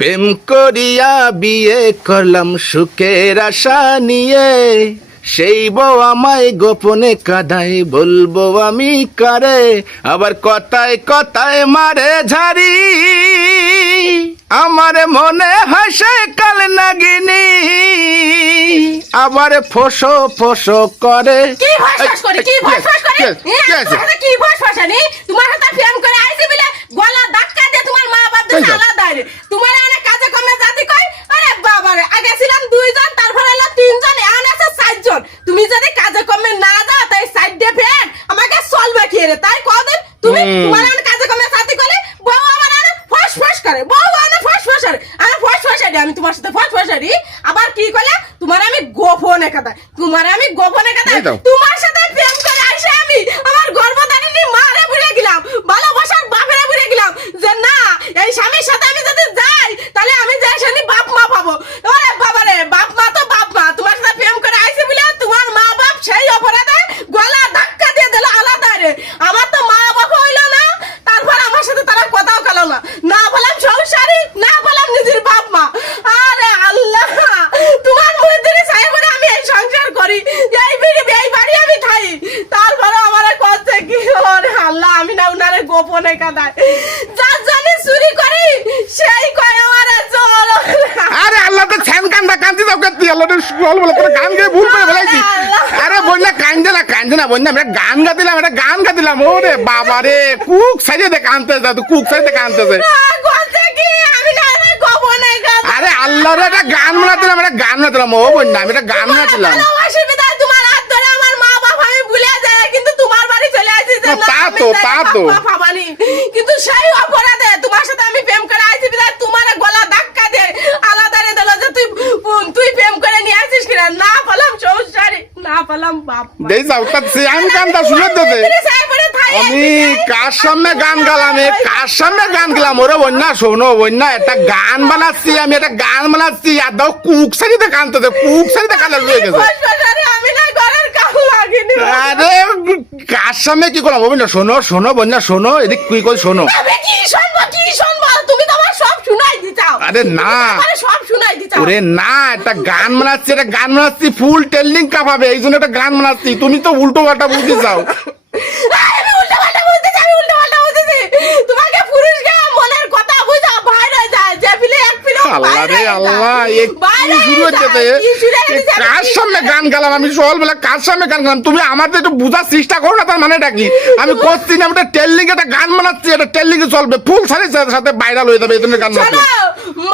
প্রেম করিয়া বিয়ে করলাম সুখের আশা নিয়ে, সেই বউ আমায় গোপনে কাঁদায়, বলবো আমি কারে, আবার কথায় কথায় মারে ঝাড়ি, আমার মনে হাসে কাল নাগিনী, আবার ফোসো ফোসো করে। কি ফসফস করে কি ফসফস করে কি ফসফসানি তোমার হাতে ফ্যান করে আইছে বলে গলা ধাক্কা দিয়ে তোমার মা বাপ দুই আলাদা রে তোমার অনেক কাজে কমে জাতি কই আরে বাবা রে আগে ছিলাম দুইজন তারপর হলো তিনজন এখন আছে চারজন তুমি যদি কাজে কমে না যাও তাই সাইড দিয়ে ফ্যান আমাকে চলবে কি রে তাই কদিন তুমি তোমার অনেক কাজে কমে জাতি কইলে বউ আমার অনেক ফসফস করে বউ অনেক ফসফস করে আমি ফসফসারি আমি তোমার সাথে ফসফসারি আবার কি কইলে তোমার আমি গোপনে কথা তোমার আমি গোপনে কথা তোমার সাথে প্রেম করে আইসা আমি আমার গর্ভধারিণী মারে ভুলে গেলাম ভালোবাসার বাপেরে ভুলে গেলাম যে না এই স্বামীর সাথে আমি যদি যাই তাহলে আমি যে শানি বাপ মা পাবো ওরে বাবা রে বাপ মা তো বাপ মা তোমার সাথে প্রেম করে আইছে বলে তোমার মা বাপ সেই অপরাধে গলা ধাক্কা দিয়ে দিল আলাদা রে আমার তো মা বাপ হইলো না তারপর আমার সাথে তারা কথাও কলো না না বললাম সংসারী না বললাম নিজের বাপ মা আরে আল্লাহ তোমার মুরিদের চাই করে আমি এই সংসার করি এই বাড়ি আমি খাই তারপরে আমার কষ্ট কি ওরে আল্লাহ আমি না উনারে গোপনে কাঁদাই যার জানি চুরি করি সেই কয় আমারে চল আরে আল্লাহ তো ছ্যান কান্দা কান্দি দাও কান্দি আল্লাহ তো বল বলে তোর গান গেয়ে ভুল করে ফেলাইছি। আরে বললে কান্দে না বললাম আমরা গান গাতিলাম ওরে বাবা রে কুক সাইডে দেখে আনতে যা তুই কুক সাইডে দেখে আনতেছে কষ্ট কি আমি না গোপনে কাঁদাই আরে আল্লাহ রে একটা গান বানাতিলাম ও বন্যা আমি একটা গান বানাতিলাম ভালোবাসি বিদায় তোমার হাত ধরে আমার মা বাপ আমি ভুলে যাই কিন্তু তোমার বাড়ি চলে আসি যে তা তো ভাবানি কিন্তু সেই অপরাধে তোমার সাথে আমি প্রেম করে আইছি বিদায় তোমার গলা ধাক্কা দে আলাদা রে দিল যে তুই প্রেম করে নিয়ে আসিস কিনা না পেলাম সংসারী না পেলাম বাপ দেই যাও তা আমি গানটা শুনে দে আমি কার সামনে গান গেলাম ওরে বন্যা শোনো বন্যা একটা গান বানাচ্ছি আর দাও কুক সারিতে কানতে কুক সারিতে কানা হয়ে গেছে আমি না ঘরের কাল লাগিনি আরে কার সামনে কি করলাম বন্যা শোনো বন্যা শোনো এদিক কি কই শোনো কি শুনবো তুমি তো আমার সব শুনাই দিতাও আরে না সব শুনাই দিতাও ওরে না একটা গান বানাচ্ছি ফুল টেলিং কাঁপাবে এই জন্য একটা গান বানাচ্ছি তুমি তো উল্টো পাল্টা বুঝতে চাও আমি উল্টাপাল্টা বলতেছি তোমাকে পুরুষ গায়ে মনের কথা বুঝা বাইরে যায় যে ফিলে এক ফিলে আল্লাহ রে আল্লাহ কি শুরু হচ্ছে কার সামনে গান গালাম আমি সকালবেলা কার সামনে গান গালাম তুমি আমাদের একটু বোঝার চেষ্টা করো না তার মানেটা কি আমি করছি না একটা টেলিং একটা গান বানাচ্ছি এটা টেলিং চলবে ফুল সাথে ভাইরাল হয়ে যাবে এই জন্য গান বানাচ্ছি